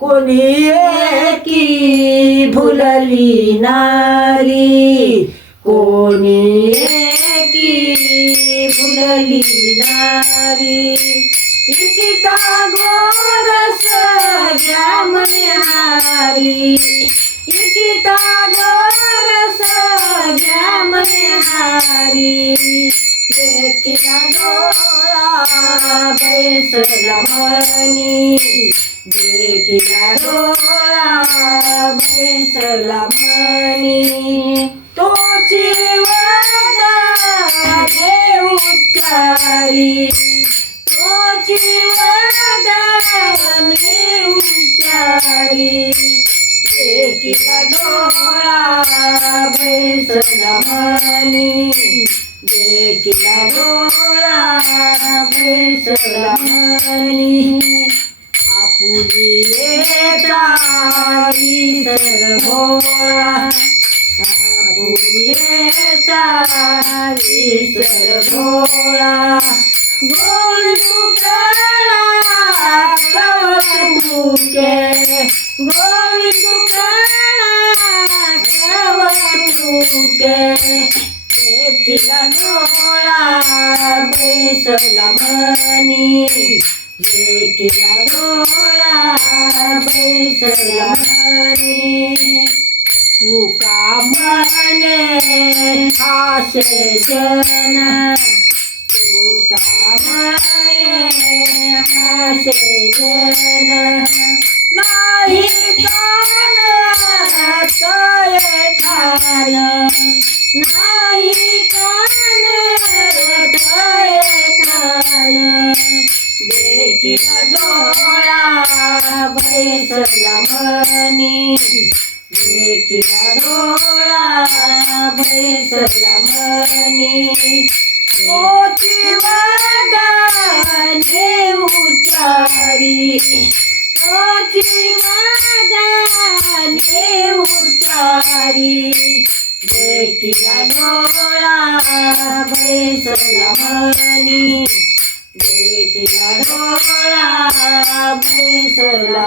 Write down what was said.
कोणी एकी भुलली नारी? कोणी एकी भुलली नारी? इतका गोरस जामण्यारी इतका गोरस जामण्यारी लेकिया डोळा बैसला म्हणी. देखिला डोळा बैसला म्हणी. तोची वदा घे उच्चारी तोची वदा घे उच्चारी देखिला डोळा बैसला म्हणी. तिला डोळा बैसला आपुली येता विसर भोळा आपुलेचा विसर भोळा गोड तुकडा कवटुके गोड तुकडा तिला डोळा बैसला म्हणी एकीला डोळा बैसला म्हणी तुका म्हणे हासे जन तुका म्हणे हासे जन नाही कान तय ठाण नाही बैसला म्हणी. देखिला डोळा बैसला म्हणी. मोती वादाने उचारी. मोती वादाने उचारी. देखिला डोळा बैसला म्हणी. देखिला डोळा बैसला म्हणी